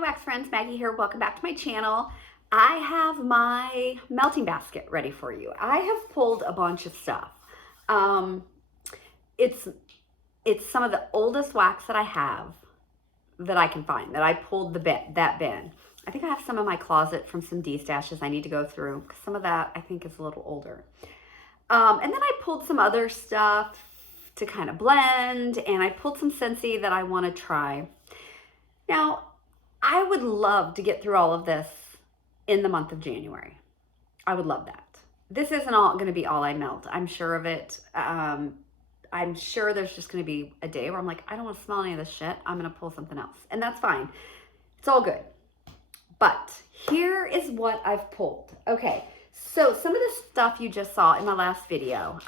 wax friends, Maggie here. Welcome back to my channel. I have my melting basket ready for you. I have pulled a bunch of stuff. It's some of the oldest wax that I have that I can find, that I pulled that bin. I think I have some in my closet from some D-stashes I need to go through, because some of that I think is a little older. And then I pulled some other stuff to kind of blend, and I pulled some Scentsy that I want to try. Now, I would love to get through all of this in the month of January. I would love that. This isn't all going to be all I melt. I'm sure of it. I'm sure there's just going to be a day where I'm like, I don't want to smell any of this shit. I'm going to pull something else. And that's fine. It's all good. But here is what I've pulled. Okay, so some of the stuff you just saw in my last video.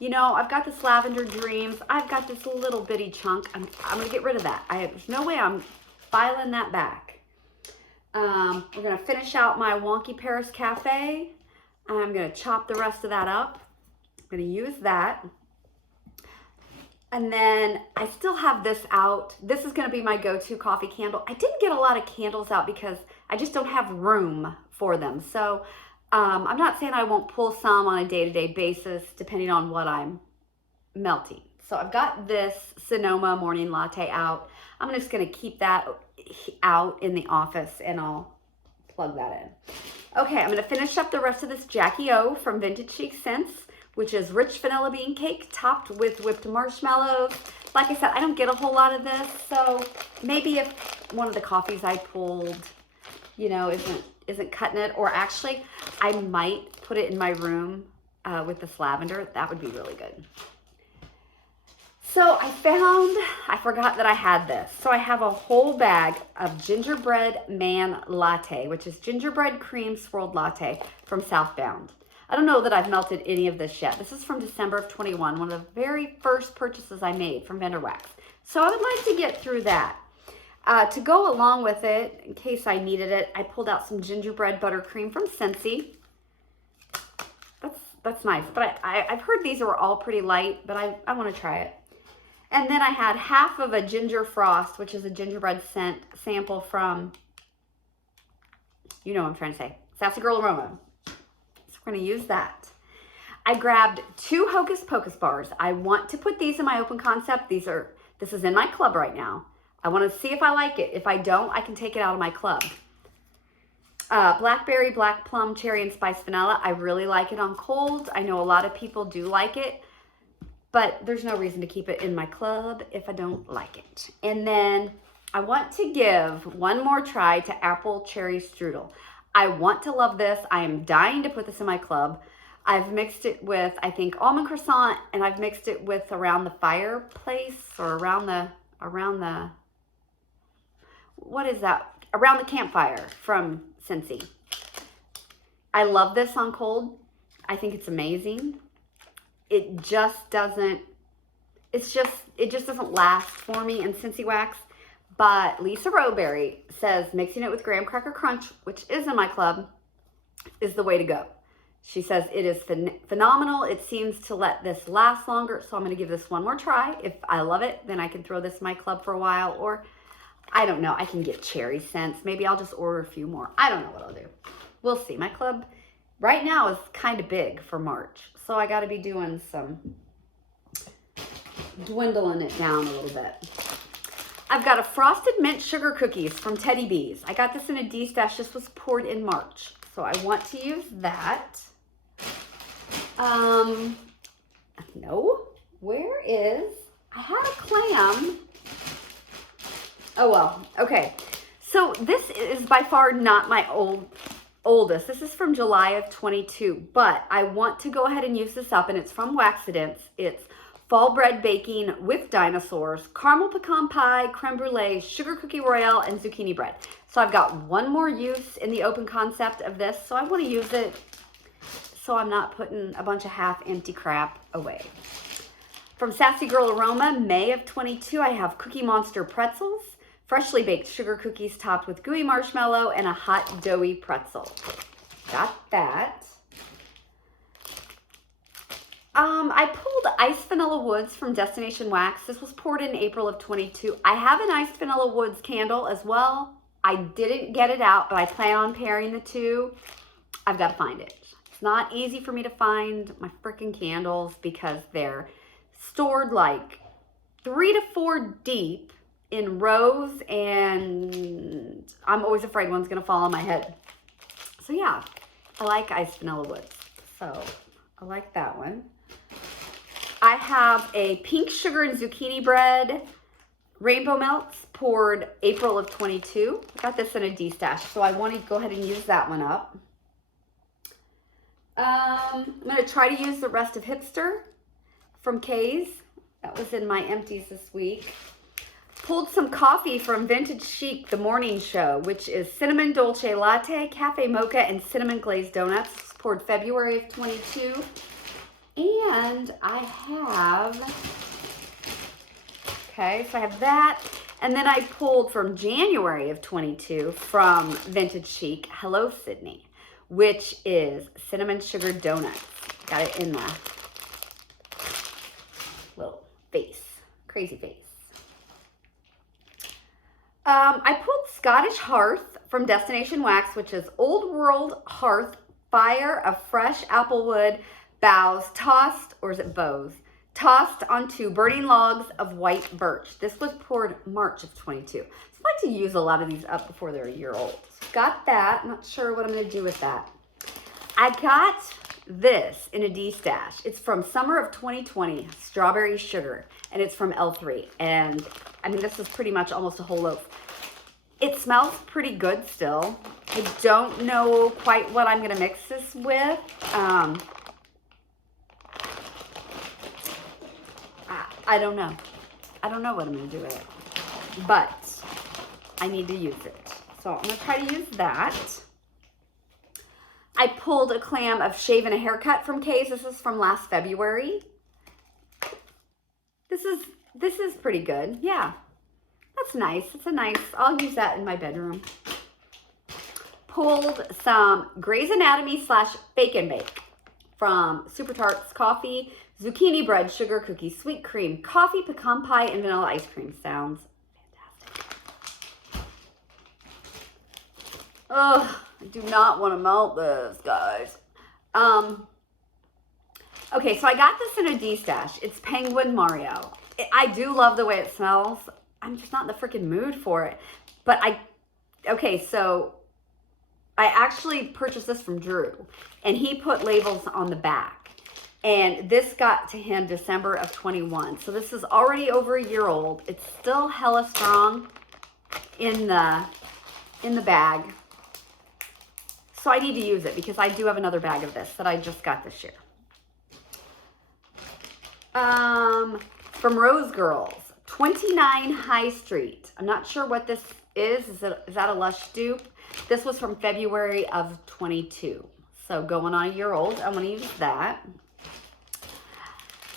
You know, I've got this Lavender Dreams. I've got this little bitty chunk. I'm going to get rid of that. There's no way I'm filing that back. We're going to finish out my Wonky Paris Cafe. I'm going to chop the rest of that up. I'm going to use that. And then I still have this out. This is going to be my go-to coffee candle. I didn't get a lot of candles out because I just don't have room for them. So I'm not saying I won't pull some on a day-to-day basis depending on what I'm melting. So I've got this Sonoma Morning Latte out. I'm just going to keep that out in the office and I'll plug that in. Okay, I'm going to finish up the rest of this Jackie O from Vintage Chic Scents, which is rich vanilla bean cake topped with whipped marshmallows. Like I said, I don't get a whole lot of this, so maybe if one of the coffees I pulled, you know, isn't cutting it, or actually I might put it in my room with this lavender. That would be really good. So I forgot that I had this. So I have a whole bag of Gingerbread Man Latte, which is gingerbread cream swirled latte from Southbound. I don't know that I've melted any of this yet. This is from December of 21, one of the very first purchases I made from Vendor Wax. So I would like to get through that. To go along with it, in case I needed it, I pulled out some gingerbread buttercream from Scentsy. That's nice, but I've heard these are all pretty light, but I want to try it. And then I had half of a Ginger Frost, which is a gingerbread scent sample from, you know what I'm trying to say, Sassy Girl Aroma. So we're going to use that. I grabbed 2 Hocus Pocus bars. I want to put these in my open concept. This is in my club right now. I want to see if I like it. If I don't, I can take it out of my club. Blackberry, Black Plum, Cherry, and Spice Vanilla. I really like it on cold. I know a lot of people do like it, but there's no reason to keep it in my club if I don't like it. And then I want to give one more try to Apple Cherry Strudel. I want to love this. I am dying to put this in my club. I've mixed it with, I think, Almond Croissant, and I've mixed it with Around the Fireplace, or around the, what is that? Around the Campfire from Scentsy. I love this on cold. I think it's amazing. It just doesn't last for me in Scentsy Wax. But Lisa Rowberry says mixing it with Graham Cracker Crunch, which is in my club, is the way to go. She says it is phenomenal. It seems to let this last longer. So I'm going to give this one more try. If I love it, then I can throw this in my club for a while. Or I don't know, I can get cherry scents. Maybe I'll just order a few more. I don't know what I'll do. We'll see. My club right now is kind of big for March. So I got to be doing some dwindling it down a little bit. I've got a Frosted Mint Sugar Cookies from Teddy Bees. I got this in a D-stash. This was poured in March. So I want to use that. No. Where is... I had a clam. Oh, well. Okay. So this is by far not my oldest. This is from July of 22. But I want to go ahead and use this up. And it's from Waxidents. It's Fall Bread Baking with Dinosaurs, Caramel Pecan Pie, Creme Brulee, Sugar Cookie Royale, and Zucchini Bread. So I've got one more use in the open concept of this. So I want to use it so I'm not putting a bunch of half-empty crap away. From Sassy Girl Aroma, May of 22, I have Cookie Monster Pretzels, freshly baked sugar cookies topped with gooey marshmallow, and a hot doughy pretzel. Got that. I pulled Iced Vanilla Woods from Destination Wax. This was poured in April of 22. I have an Iced Vanilla Woods candle as well. I didn't get it out, but I plan on pairing the two. I've got to find it. It's not easy for me to find my freaking candles because they're stored like 3 to 4 deep in rows, and I'm always afraid one's gonna fall on my head. So yeah, I like iced vanilla woods. So I like that one. I have a pink sugar and zucchini bread rainbow melts poured April of 22. I got this in a D-stash, so I want to go ahead and use that one up. I'm going to try to use the rest of Hipster from Kay's. That was in my empties this week. Pulled some coffee from Vintage Chic, the morning show, which is cinnamon dolce latte, cafe mocha, and cinnamon glazed donuts. Poured February of 22. And I have, okay, so I have that. And then I pulled from January of 22 from Vintage Chic, Hello Sydney, which is cinnamon sugar donuts. Got it in the little face, crazy face. I pulled Scottish Hearth from Destination Wax, which is Old World Hearth, fire of fresh applewood boughs tossed, or is it boughs? Tossed onto burning logs of white birch. This was poured March of 22. So I like to use a lot of these up before they're a year old. So got that. I'm not sure what I'm going to do with that. I got this in a D-stash. It's from summer of 2020, strawberry sugar, and it's from L3. And I mean, this is pretty much almost a whole loaf. It smells pretty good still. I don't know quite what I'm going to mix this with. I don't know. I don't know what I'm going to do with it. But I need to use it. So I'm going to try to use that. I pulled a clam of Shave and a Haircut from Kay's. This is from last February. This is pretty good. Yeah. That's nice. It's a nice, I'll use that in my bedroom. Pulled some Grey's Anatomy / Bake and Bake from Super Tarts Coffee, zucchini bread, sugar cookies, sweet cream, coffee, pecan pie, and vanilla ice cream. Sounds fantastic. Ugh, I do not want to melt this, guys. Okay, so I got this in a D-stash. It's Penguin Mario. I do love the way it smells. I'm just not in the freaking mood for it. But okay, so I actually purchased this from Drew, and he put labels on the back. And this got to him December of 21. So this is already over a year old. It's still hella strong in the bag. So I need to use it because I do have another bag of this that I just got this year. From Rose Girls, 29 High Street. I'm not sure what this is. Is that a Lush dupe? This was from February of 22. So going on a year old. I want to use that.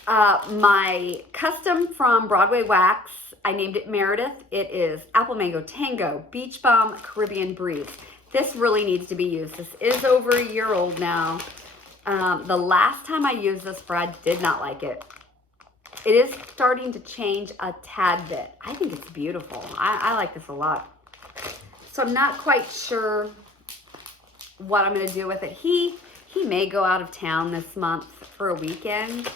My custom from Broadway Wax, I named it Meredith. It is Apple Mango Tango Beach Bum Caribbean Breeze. This really needs to be used. This is over a year old now. The last time I used this, Brad did not like it. It is starting to change a tad bit. I think it's beautiful. I like this a lot. So I'm not quite sure what I'm going to do with it. He may go out of town this month for a weekend,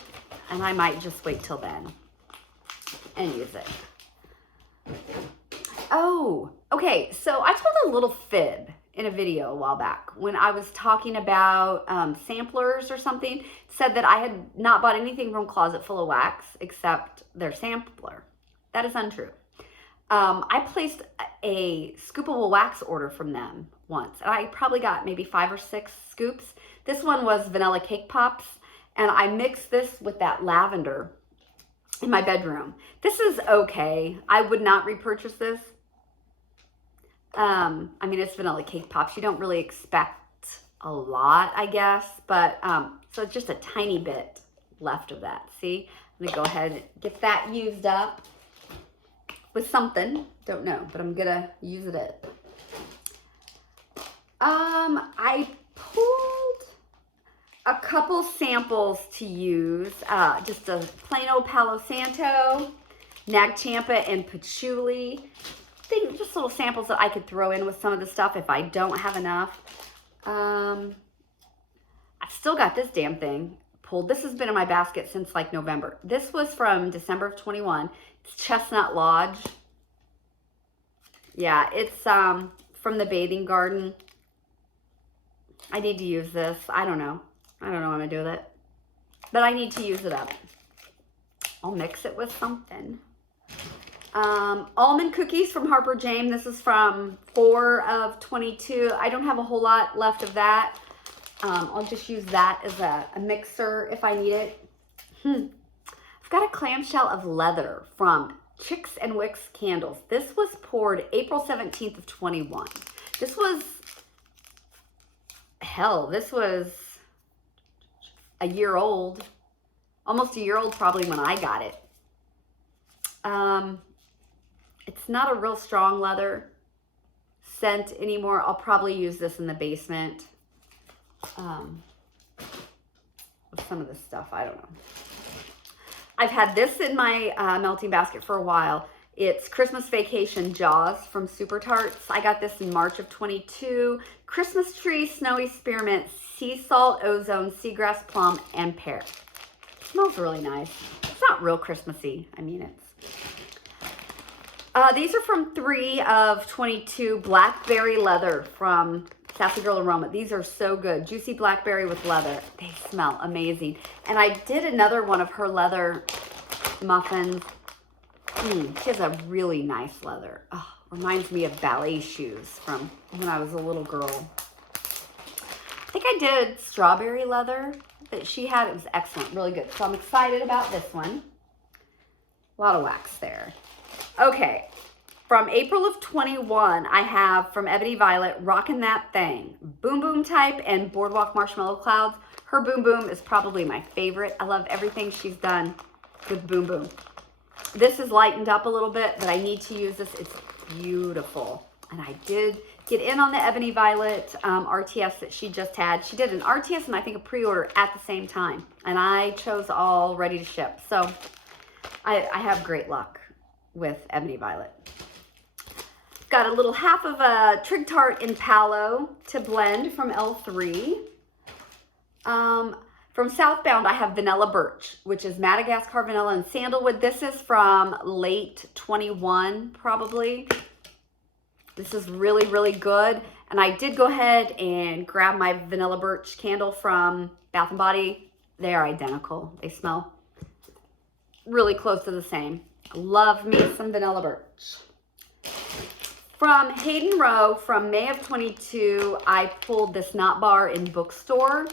and I might just wait till then and use it. Oh, okay. So I told a little fib in a video a while back when I was talking about samplers or something. It said that I had not bought anything from Closet Full of Wax except their sampler. That is untrue. I placed a scoopable wax order from them once, and I probably got maybe 5 or 6 scoops. This one was vanilla cake pops, and I mixed this with that lavender in my bedroom. This is okay. I would not repurchase this. I mean, it's vanilla cake pops. You don't really expect a lot, I guess, but so it's just a tiny bit left of that. See, I'm gonna go ahead and get that used up with something. Don't know, but I'm gonna use it. I pulled a couple samples to use. Just a plain old Palo Santo, Nag Champa, and Patchouli. just little samples that I could throw in with some of the stuff if I don't have enough. I've still got this damn thing pulled. This has been in my basket since like November. This was from December of 21. It's Chestnut Lodge. Yeah, it's from the Bathing Garden. I need to use this. I don't know what I'm gonna do with it, but I need to use it up. I'll mix it with something. Almond cookies from Harper James. This is from 4 of 22. I don't have a whole lot left of that. I'll just use that as a mixer if I need it. I've got a clamshell of leather from Chicks and Wicks Candles. This was poured April 17th of 21. This was, hell, this was a year old. Almost a year old probably when I got it. It's not a real strong leather scent anymore. I'll probably use this in the basement. With some of this stuff, I don't know. I've had this in my melting basket for a while. It's Christmas Vacation Jaws from Super Tarts. I got this in March of 22. Christmas Tree, Snowy Spearmint, Sea Salt, Ozone, Seagrass Plum, and Pear. It smells really nice. It's not real Christmassy. I mean, it's... these are from 3 of 22. Blackberry Leather from Sassy Girl Aroma. These are so good. Juicy blackberry with leather. They smell amazing. And I did another one of her leather muffins. She has a really nice leather. Oh, reminds me of ballet shoes from when I was a little girl. I think I did strawberry leather that she had. It was excellent. Really good. So I'm excited about this one. A lot of wax there. Okay. From April of 21, I have from Ebony Violet, Rockin' That Thing, Boom Boom Type, and Boardwalk Marshmallow Clouds. Her Boom Boom is probably my favorite. I love everything she's done with Boom Boom. This is lightened up a little bit, but I need to use this. It's beautiful. And I did get in on the Ebony Violet RTS that she just had. She did an RTS and I think a pre-order at the same time. And I chose all ready to ship. So I have great luck with Ebony Violet. Got a little half of a Trig Tart in Palo to blend from L3. From Southbound, I have Vanilla Birch, which is Madagascar Vanilla and Sandalwood. This is from late 21, probably. This is really, really good. And I did go ahead and grab my Vanilla Birch candle from Bath & Body. They are identical. They smell really close to the same. Love me some Vanilla Birch. From Hayden Rowe, from May of 22, I pulled this Knot Bar in Bookstore.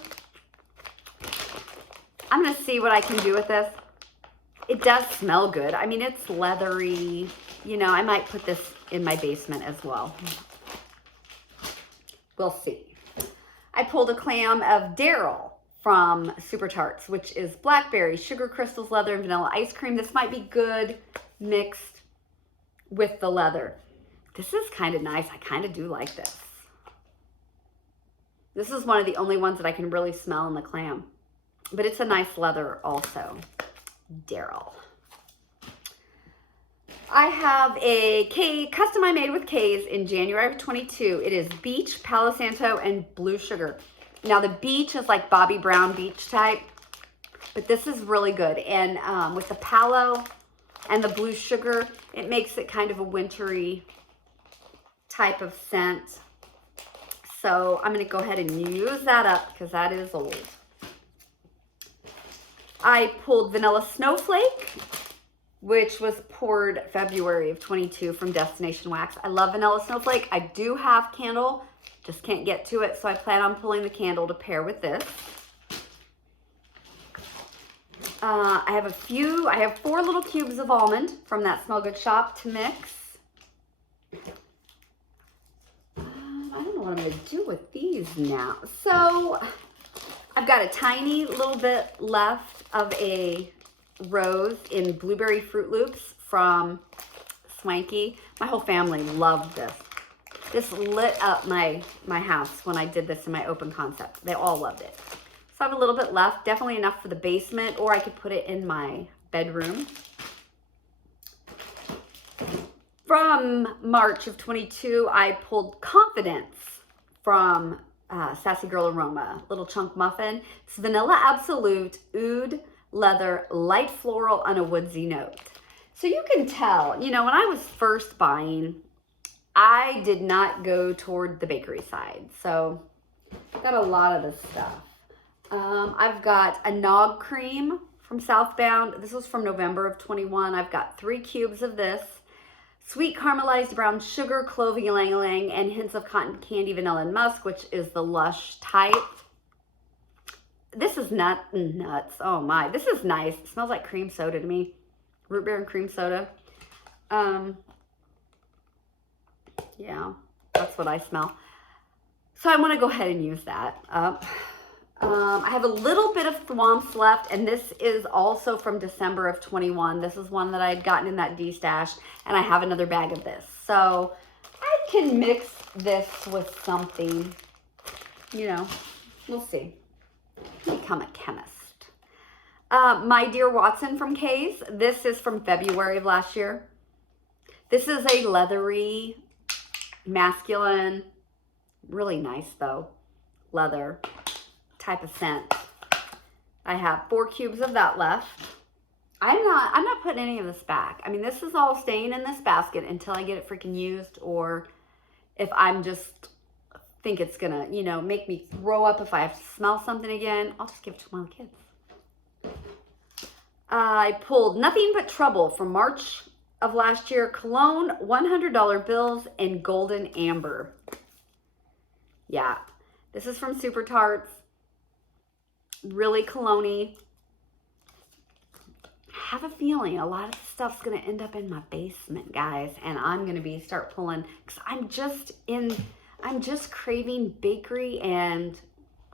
I'm going to see what I can do with this. It does smell good. I mean, it's leathery. You know, I might put this in my basement as well. We'll see. I pulled a clam of Daryl from Super Tarts, which is blackberry, sugar crystals, leather, and vanilla ice cream. This might be good mixed with the leather. This is kind of nice. I kind of do like this. This is one of the only ones that I can really smell in the clam. But it's a nice leather also. Daryl. I have a custom I made with K's in January of 22. It is Beach, Palo Santo, and Blue Sugar. Now the beach is like Bobby Brown beach type. But this is really good. And with the Palo and the Blue Sugar, it makes it kind of a wintry type of scent. So I'm going to go ahead and use that up because that is old. I pulled Vanilla Snowflake, which was poured February of 22 from Destination Wax. I love Vanilla Snowflake. I do have candle, just can't get to it, so I plan on pulling the candle to pair with this. I have 4 little cubes of almond from that Smell Good shop to mix. I don't know what I'm going to do with these now. So I've got a tiny little bit left of a rose in Blueberry Fruit Loops from Swanky. My whole family loved this. This lit up my house when I did this in my open concept. They all loved it. So I have a little bit left, definitely enough for the basement, or I could put it in my bedroom. From March of 22, I pulled Confidence from Sassy Girl Aroma, little chunk muffin. It's vanilla absolute, oud, leather, light floral on a woodsy note. So you can tell, you know, when I was first buying, I did not go toward the bakery side. So got a lot of this stuff. I've got a Nog cream from Southbound. This was from November of 21. I've got 3 cubes of this. Sweet caramelized brown sugar, clove ylang-ylang, and hints of cotton candy, vanilla, and musk, which is the Lush type. This is nuts. Oh my, this is nice. It smells like cream soda to me. Root beer and cream soda. Yeah, that's what I smell. So I want to go ahead and use that up. I have a little bit of Thwomps left, and this is also from December of 21. This is one that I had gotten in that D-stash, and I have another bag of this. So I can mix this with something, you know, we'll see. Become a chemist. My Dear Watson from Kay's. This is from February of last year. This is a leathery, masculine, really nice though, leather type of scent. I have 4 cubes of that left. I'm not putting any of this back. I mean, this is all staying in this basket until I get it freaking used, or if I'm just think it's gonna, you know, make me throw up if I have to smell something again, I'll just give it to one of the kids. I pulled Nothing But Trouble from March of last year. Cologne, $100 bills, and golden amber. Yeah, this is from Super Tarts. Really cologne-y. I have a feeling a lot of the stuff's gonna end up in my basement, guys, and I'm gonna start pulling, because I'm just craving bakery and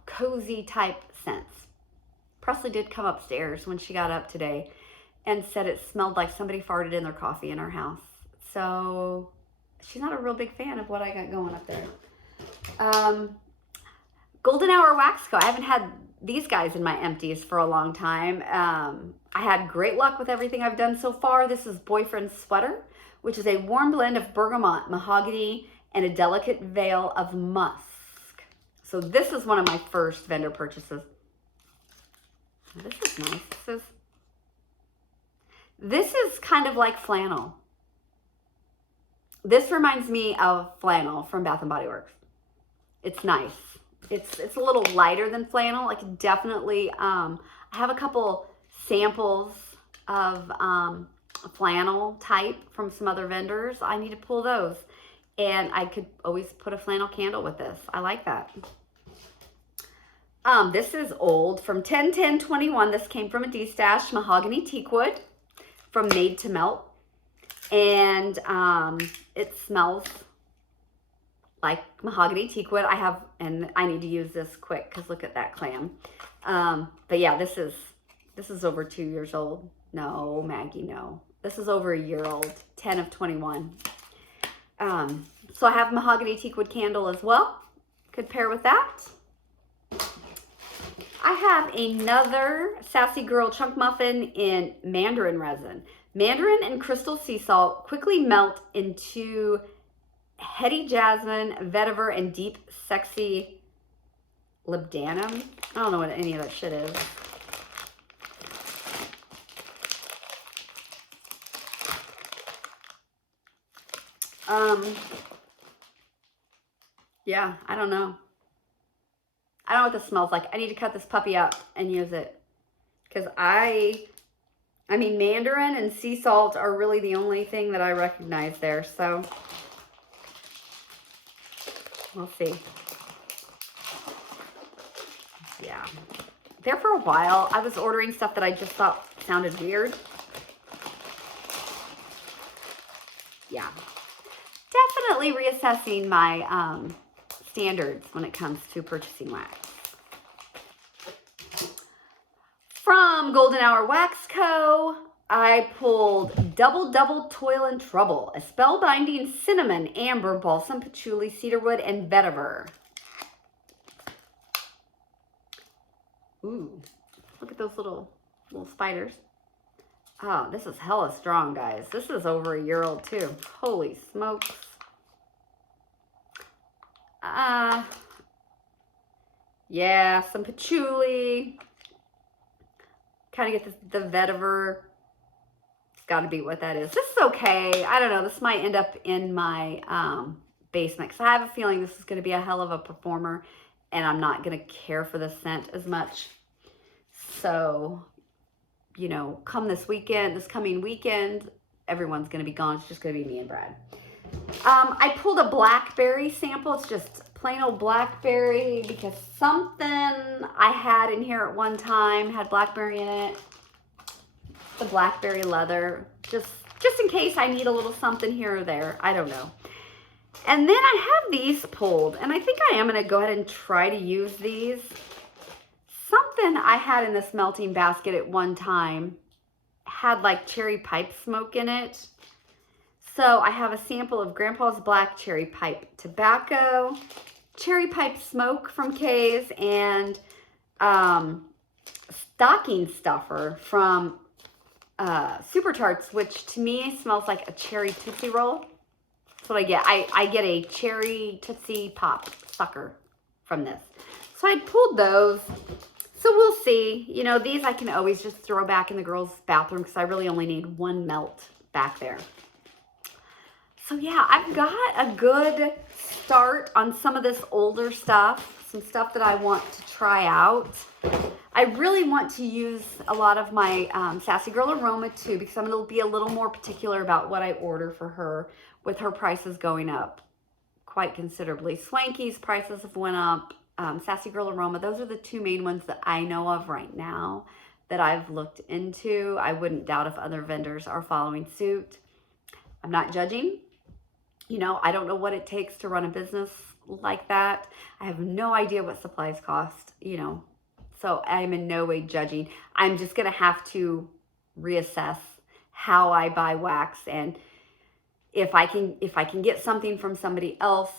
cozy type scents. Presley did come upstairs when she got up today and said it smelled like somebody farted in their coffee in her house. So she's not a real big fan of what I got going up there. Golden Hour Wax Co. I haven't had these guys in my empties for a long time. I had great luck with everything I've done so far. This is Boyfriend's Sweater, which is a warm blend of bergamot, mahogany, and a delicate veil of musk. So this is one of my first vendor purchases. This is nice. This is kind of like flannel. This reminds me of flannel from Bath and Body Works. It's nice. It's a little lighter than flannel. I can definitely, I have a couple samples of flannel type from some other vendors. I need to pull those. And I could always put a flannel candle with this. I like that. This is old from 10/10/21. This came from a D-stash, mahogany teakwood from Made to Melt. And it smells like mahogany teakwood. And I need to use this quick because look at that clam. But yeah, this is over 2 years old. No, Maggie, no. This is over a year old, 10/21. So I have mahogany teakwood candle as well. Could pair with that. I have another Sassy Girl chunk muffin in mandarin resin. Mandarin and crystal sea salt quickly melt into heady jasmine, vetiver, and deep sexy labdanum. I don't know what any of that shit is. Yeah, I don't know. I don't know what this smells like. I need to cut this puppy up and use it. Because I mean, mandarin and sea salt are really the only thing that I recognize there. So, we'll see. Yeah. There for a while, I was ordering stuff that I just thought sounded weird. Yeah. Definitely reassessing my standards when it comes to purchasing wax. From Golden Hour Wax Co., I pulled Double Double Toil and Trouble, a spellbinding cinnamon, amber, balsam, patchouli, cedarwood, and vetiver. Ooh, look at those little spiders. Oh, this is hella strong, guys. This is over a year old too. Holy smokes. Yeah, some patchouli. Kind of get the vetiver. It's got to be what that is. This is okay. I don't know. This might end up in my basement because I have a feeling this is going to be a hell of a performer, and I'm not going to care for the scent as much. So, you know, come this coming weekend, everyone's going to be gone. It's just going to be me and Brad. I pulled a blackberry sample. It's just plain old blackberry because something I had in here at one time had blackberry in it. The blackberry leather, just in case I need a little something here or there. I don't know. And then I have these pulled, and I think I am going to go ahead and try to use these. Something I had in this melting basket at one time had like cherry pipe smoke in it. So I have a sample of Grandpa's Black Cherry Pipe Tobacco, Cherry Pipe Smoke from Kay's, and Stocking Stuffer from Super Tarts, which to me smells like a cherry Tootsie Roll. That's what I get. I get a cherry Tootsie Pop sucker from this. So I pulled those. So we'll see. You know, these I can always just throw back in the girls' bathroom because I really only need one melt back there. So yeah, I've got a good start on some of this older stuff, some stuff that I want to try out. I really want to use a lot of my Sassy Girl Aroma too, because I'm going to be a little more particular about what I order for her with her prices going up quite considerably. Swanky's prices have went up. Sassy Girl Aroma, those are the two main ones that I know of right now that I've looked into. I wouldn't doubt if other vendors are following suit. I'm not judging. You know, I don't know what it takes to run a business like that. I have no idea what supplies cost, you know, so I'm in no way judging. I'm just going to have to reassess how I buy wax, and if I can get something from somebody else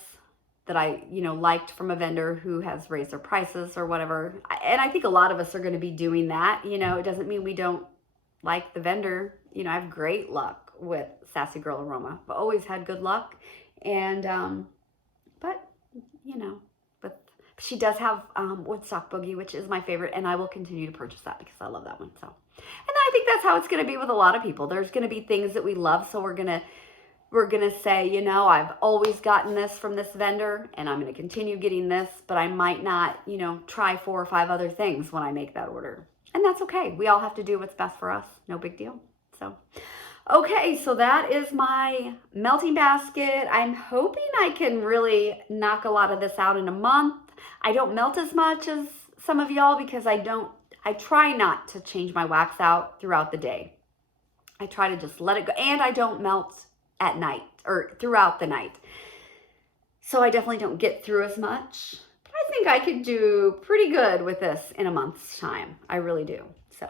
that I, you know, liked from a vendor who has raised their prices or whatever. And I think a lot of us are going to be doing that. You know, it doesn't mean we don't like the vendor. You know, I have great luck with Sassy Girl Aroma. I've always had good luck. And, but, you know, but she does have Woodstock Boogie, which is my favorite. And I will continue to purchase that because I love that one. So, and I think that's how it's going to be with a lot of people. There's going to be things that we love. So we're going to say, you know, I've always gotten this from this vendor and I'm going to continue getting this, but I might not, you know, try 4 or 5 other things when I make that order. And that's okay. We all have to do what's best for us. No big deal. So, okay, so that is my melting basket. I'm hoping I can really knock a lot of this out in a month. I don't melt as much as some of y'all because I try not to change my wax out throughout the day. I try to just let it go, and I don't melt at night or throughout the night. So I definitely don't get through as much. But I think I could do pretty good with this in a month's time. I really do. So,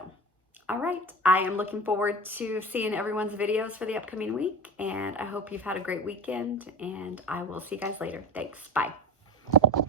all right. I am looking forward to seeing everyone's videos for the upcoming week. And I hope you've had a great weekend. And I will see you guys later. Thanks. Bye.